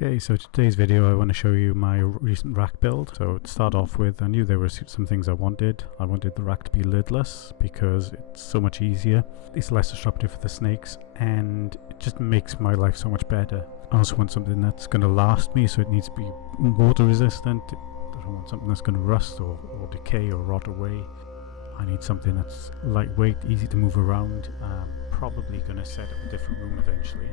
Okay, so today's video I want to show you my recent rack build. So to start off with, I knew there were some things I wanted. I wanted the rack to be lidless because it's so much easier. It's less disruptive for the snakes and it just makes my life so much better. I also want something that's going to last me, so it needs to be water resistant. I don't want something that's going to rust or decay or rot away. I need something that's lightweight, easy to move around. I'm probably going to set up a different room eventually.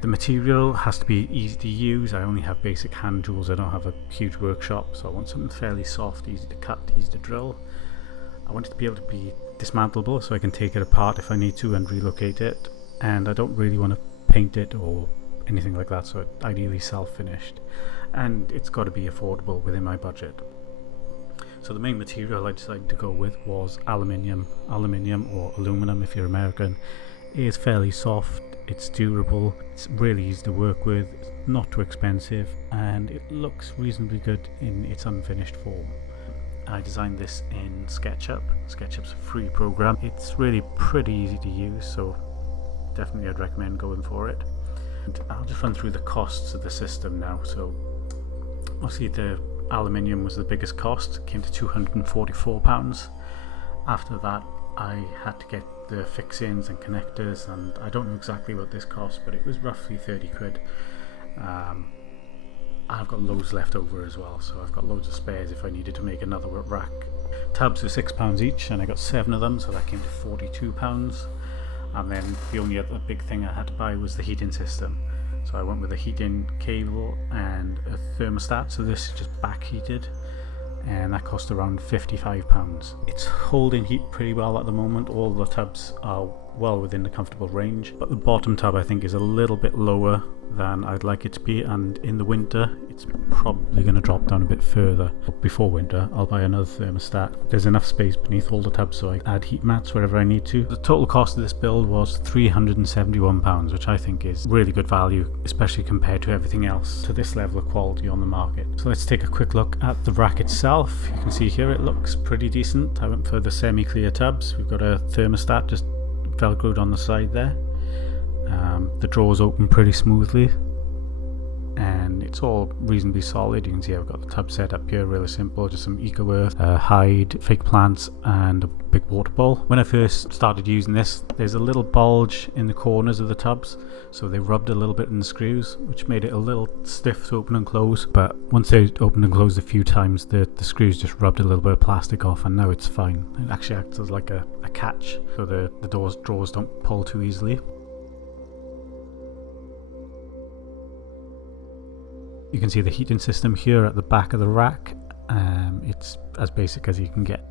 The material has to be easy to use. I only have basic hand tools. I don't have a huge workshop, so I want something fairly soft, easy to cut, easy to drill. I want it to be able to be dismantleable so I can take it apart if I need to and relocate it. And I don't really want to paint it or anything like that, so ideally self-finished. And it's got to be affordable within my budget. So the main material I decided to go with was aluminium. Aluminium, or aluminum if you're American, is fairly soft. It's durable, it's really easy to work with, it's not too expensive, and it looks reasonably good in its unfinished form. I designed this in SketchUp. SketchUp's a free program. It's really pretty easy to use, so definitely I'd recommend going for it. And I'll just run through the costs of the system now. So obviously the aluminium was the biggest cost, it came to £244. After that I had to get the fixings and connectors, and I don't know exactly what this cost, but it was roughly 30 quid. I've got loads left over as well, so I've got loads of spares if I needed to make another rack. Tubs were £6 each and I got 7 of them, so that came to £42. And then the only other big thing I had to buy was the heating system. So I went with a heating cable and a thermostat, so this is just back heated, and that cost around £55. It's holding heat pretty well at the moment. All the tubs are well within the comfortable range, but the bottom tub I think is a little bit lower than I'd like it to be, and in the winter it's probably going to drop down a bit further. Before winter I'll buy another thermostat. There's enough space beneath all the tubs so I add heat mats wherever I need to. The total cost of this build was £371, which I think is really good value, especially compared to everything else to this level of quality on the market. So let's take a quick look at the rack itself. You can see here it looks pretty decent. I went for the semi-clear tubs. We've got a thermostat just velcroed on the side there. The drawers open pretty smoothly and it's all reasonably solid. You can see I've got the tub set up here, really simple, just some eco earth, hide, fake plants and a big water bowl. When I first started using this, there's a little bulge in the corners of the tubs, so they rubbed a little bit in the screws, which made it a little stiff to open and close, but once they opened and closed a few times, the screws just rubbed a little bit of plastic off and now it's fine. It actually acts as like a catch so the drawers don't pull too easily. You can see the heating system here at the back of the rack. It's as basic as you can get.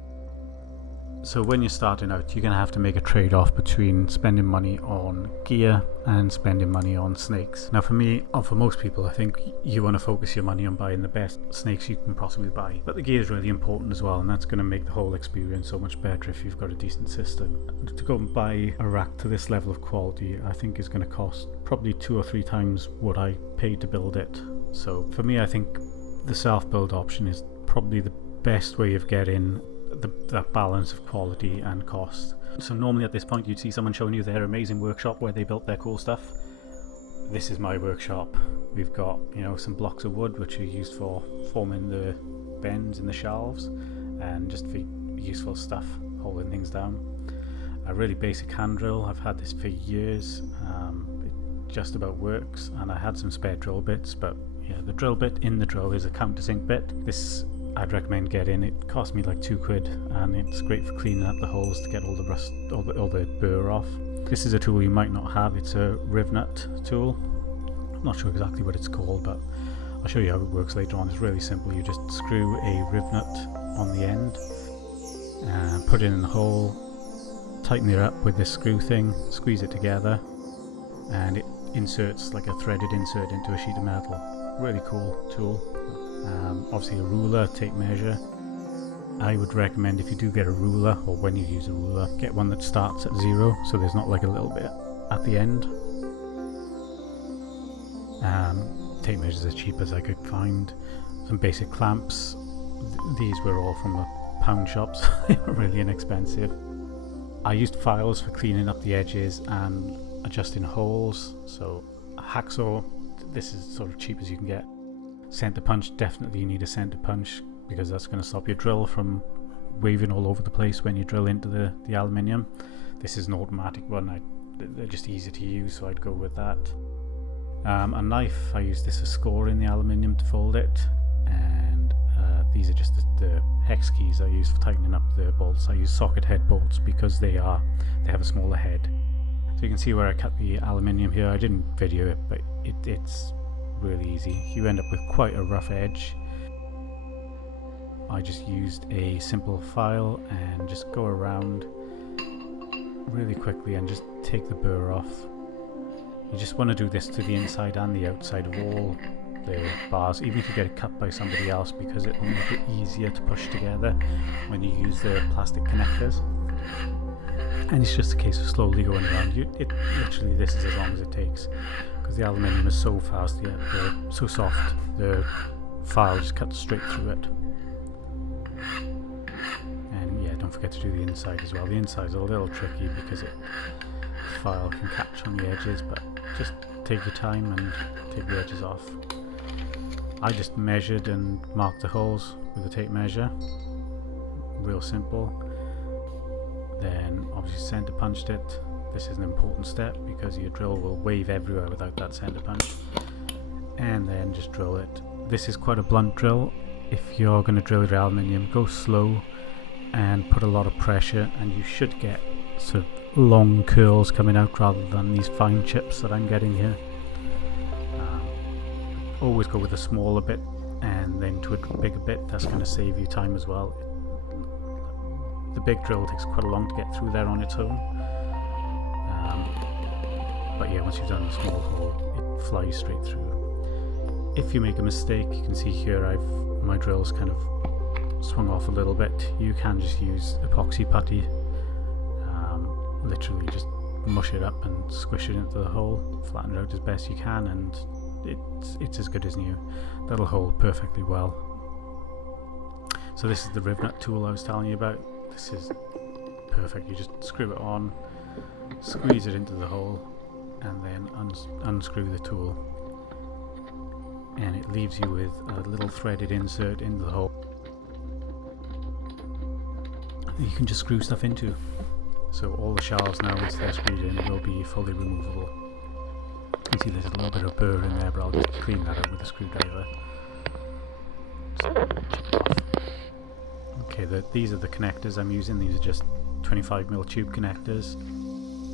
So when you're starting out, you're going to have to make a trade-off between spending money on gear and spending money on snakes. Now for me, or for most people, I think you want to focus your money on buying the best snakes you can possibly buy. But the gear is really important as well, and that's going to make the whole experience so much better if you've got a decent system. To go and buy a rack to this level of quality, I think is going to cost probably 2 or 3 times what I paid to build it. So for me, I think the self-build option is probably the best way of getting that balance of quality and cost. So normally at this point you'd see someone showing you their amazing workshop where they built their cool stuff. This is my workshop. We've got, some blocks of wood which are used for forming the bends in the shelves and just for useful stuff, holding things down. A really basic hand drill. I've had this for years. It just about works, and I had some spare drill bits, but yeah, the drill bit in the drill is a countersink bit. This I'd recommend getting. It cost me like 2 quid and it's great for cleaning up the holes to get all the rust, all the burr off. This is a tool you might not have. It's a Rivnut tool. I'm not sure exactly what it's called, but I'll show you how it works later on. It's really simple. You just screw a Rivnut on the end and put it in the hole, tighten it up with this screw thing, squeeze it together, and it inserts like a threaded insert into a sheet of metal. Really cool tool. Obviously a ruler, tape measure. I would recommend, if you do get a ruler, or when you use a ruler, get one that starts at 0 so there's not like a little bit at the end. Tape measures as cheap as I could find. Some basic clamps. These were all from the pound shops. They were really inexpensive. I used files for cleaning up the edges and adjusting holes, so a hacksaw this is sort of cheap as you can get. Center punch, definitely you need a center punch because that's going to stop your drill from waving all over the place when you drill into the aluminium. This is an automatic one. They're just easy to use, so I'd go with that. A knife, I use this for scoring the aluminium to fold it, and these are just the hex keys I use for tightening up the bolts. I use socket head bolts because they have a smaller head. So you can see where I cut the aluminium here. I didn't video it, but it's really easy. You end up with quite a rough edge. I just used a simple file and just go around really quickly and just take the burr off. You just want to do this to the inside and the outside of all the bars, even if you get it cut by somebody else, because it will make it easier to push together when you use the plastic connectors. And it's just a case of slowly going around. Literally this is as long as it takes, because the aluminium is so fast, they're so soft, the file just cuts straight through it. And yeah, don't forget to do the inside as well. The inside's a little tricky because the file can catch on the edges, but just take your time and take the edges off. I just measured and marked the holes with a tape measure, real simple. Then obviously center punched it. This is an important step because your drill will wave everywhere without that center punch. And then just drill it. This is quite a blunt drill. If you're going to drill your aluminium, go slow and put a lot of pressure, and you should get sort of long curls coming out rather than these fine chips that I'm getting here. Always go with a smaller bit and then to a bigger bit. That's going to save you time as well. The big drill takes quite a long to get through there on its own, but yeah, once you've done the small hole, it flies straight through. If you make a mistake, you can see here my drill's kind of swung off a little bit. You can just use epoxy putty, literally just mush it up and squish it into the hole, flatten it out as best you can, and it's as good as new. That'll hold perfectly well. So this is the riv nut tool I was telling you about. This is perfect. You just screw it on, squeeze it into the hole, and then unscrew the tool, and it leaves you with a little threaded insert into the hole you can just screw stuff into. So all the shelves now, once they're screwed in, will be fully removable. You can see there's a little bit of burr in there, but I'll just clean that out with a screwdriver. Just chip it off. Okay, these are the connectors I'm using. These are just 25mm tube connectors,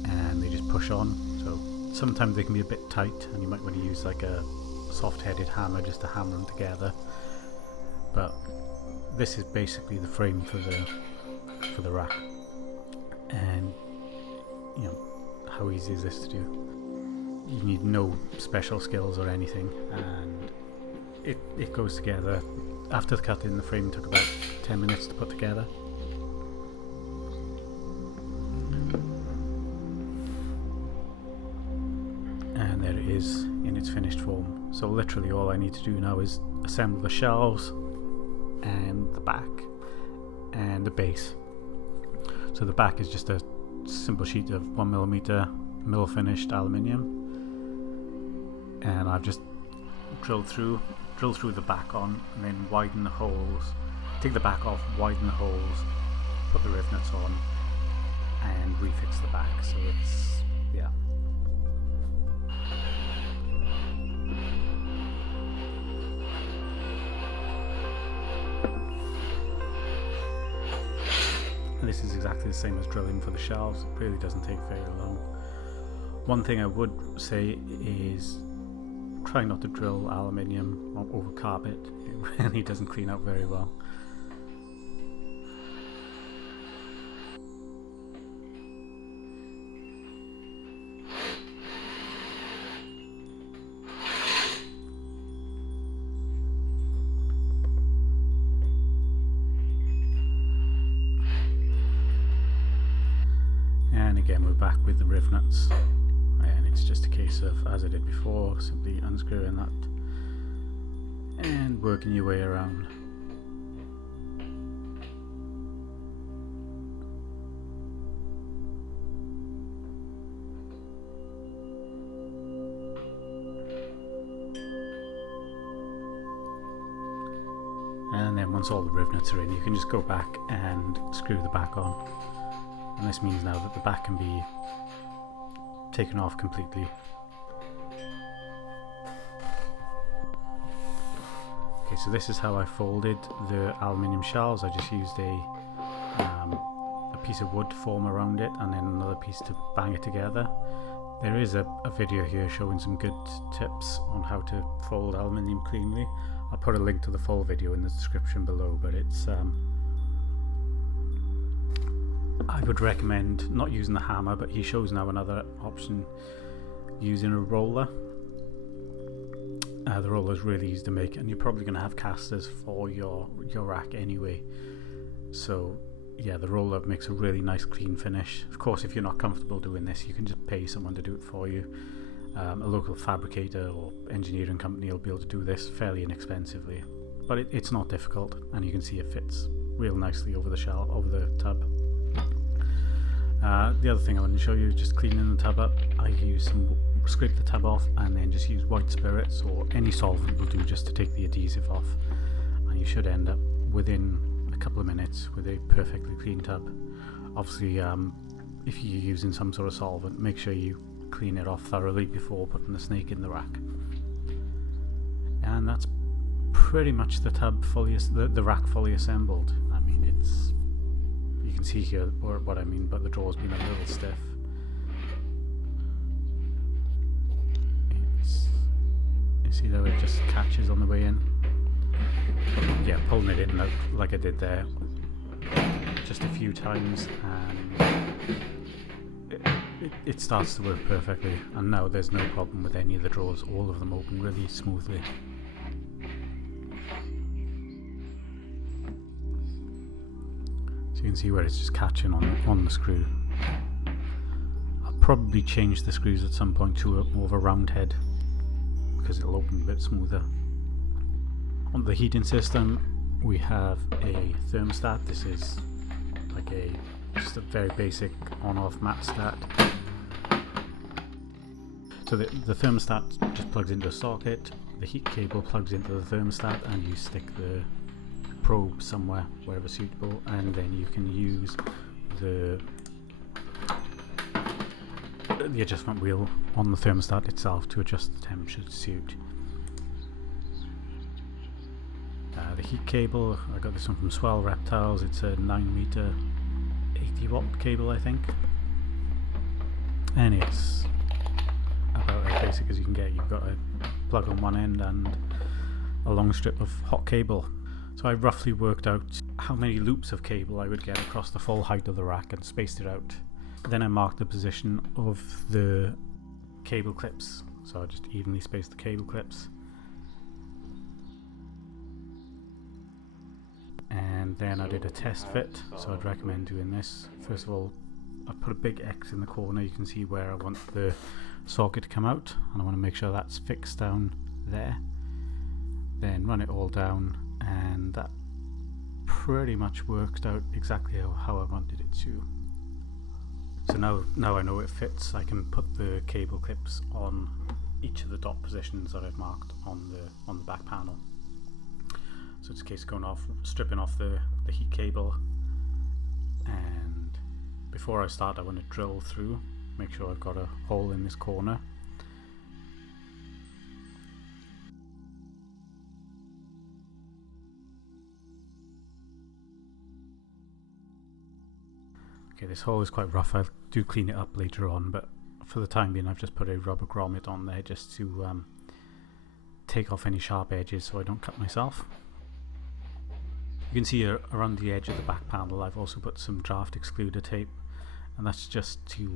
and they just push on. So sometimes they can be a bit tight, and you might want to use like a soft-headed hammer just to hammer them together. But this is basically the frame for the rack. And you know, how easy is this to do? You need no special skills or anything, and it goes together. After the cutting, the frame took about 10 minutes to put together. And there it is in its finished form. So literally all I need to do now is assemble the shelves and the back and the base. So the back is just a simple sheet of 1mm mill finished aluminium, and I've just drilled through the back on, and then widen the holes, take the back off, widen the holes, put the riv nuts on, and refix the back. So it's, yeah. And this is exactly the same as drilling for the shelves. It really doesn't take very long. One thing I would say is try not to drill aluminium over carpet. It really doesn't clean out very well. And again, we're back with the riv nuts, and it's just a case of, as I did before, simply unscrewing that and working your way around. once all the rivets are in, you can just go back and screw the back on. And this means now that the back can be taken off completely. Okay, so this is how I folded the aluminium shelves. I just used a piece of wood to form around it and then another piece to bang it together. There is a video here showing some good tips on how to fold aluminium cleanly. I'll put a link to the full video in the description below, but it's I would recommend not using the hammer, but he shows now another option, using a roller. The roller is really easy to make, and you're probably going to have casters for your rack anyway, so yeah, the roller makes a really nice clean finish. Of course, if you're not comfortable doing this, you can just pay someone to do it for you. A local fabricator or engineering company will be able to do this fairly inexpensively, but it's not difficult, and you can see it fits real nicely over the shell, over the tub. The other thing I want to show you is just cleaning the tub up. I scrape the tub off and then just use white spirits or any solvent will do just to take the adhesive off, and you should end up within a couple of minutes with a perfectly clean tub. Obviously, if you're using some sort of solvent, make sure you clean it off thoroughly before putting the snake in the rack. And that's pretty much the tub fully, the rack fully assembled. I mean, you can see here what I mean, but the draw's been a little stiff. You see how it just catches on the way in? Yeah, pulling it in and out like I did there just a few times, and it starts to work perfectly, and now there's no problem with any of the drawers. All of them open really smoothly. So you can see where it's just catching on the screw. I'll probably change the screws at some point to more of a round head because it'll open a bit smoother. On the heating system, we have a thermostat. This is like just a very basic on-off matchstat. So the thermostat just plugs into a socket, the heat cable plugs into the thermostat, and you stick the probe somewhere, wherever suitable, and then you can use the adjustment wheel on the thermostat itself to adjust the temperature to suit. The heat cable, I got this one from Swell Reptiles. It's a 9-meter 80-watt cable, I think, and it's about as basic as you can get. You've got a plug on one end and a long strip of hot cable. So I roughly worked out how many loops of cable I would get across the full height of the rack and spaced it out. Then I marked the position of the cable clips, so I just evenly spaced the cable clips. And then I did a test fit, so I'd recommend doing this. First of all, I put a big X in the corner. You can see where I want the socket to come out, and I want to make sure that's fixed down there. Then run it all down, and that pretty much worked out exactly how I wanted it to. So now I know it fits. I can put the cable clips on each of the dot positions that I've marked on the back panel. So it's a case of stripping off the heat cable, and before I start I want to drill through, make sure I've got a hole in this corner. Okay, this hole is quite rough. I do clean it up later on, but for the time being I've just put a rubber grommet on there just to take off any sharp edges so I don't cut myself. You can see around the edge of the back panel I've also put some draft excluder tape, and that's just to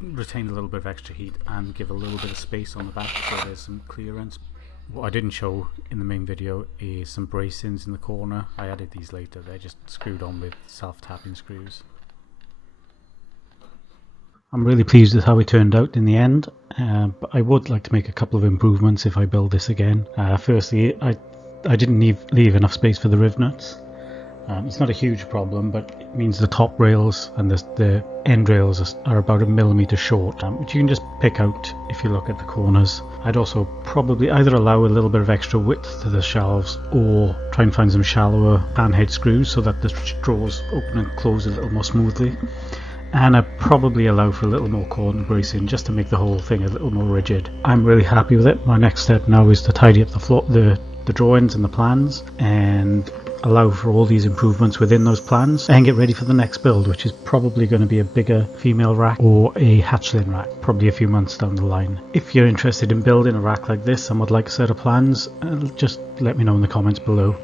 retain a little bit of extra heat and give a little bit of space on the back so there's some clearance. What I didn't show in the main video is some bracings in the corner. I added these later. They're just screwed on with self-tapping screws. I'm really pleased with how it turned out in the end, but I would like to make a couple of improvements if I build this again. Firstly, I didn't leave enough space for the rivets. It's not a huge problem, but it means the top rails and the end rails are about 1 millimeter short, which you can just pick out if you look at the corners. I'd also probably either allow a little bit of extra width to the shelves or try and find some shallower pan head screws so that the drawers open and close a little more smoothly. And I'd probably allow for a little more corner bracing just to make the whole thing a little more rigid. I'm really happy with it. My next step now is to tidy up the floor, the drawings and the plans, and allow for all these improvements within those plans and get ready for the next build, which is probably going to be a bigger female rack or a hatchling rack, probably a few months down the line. If you're interested in building a rack like this and would like a set of plans, just let me know in the comments below.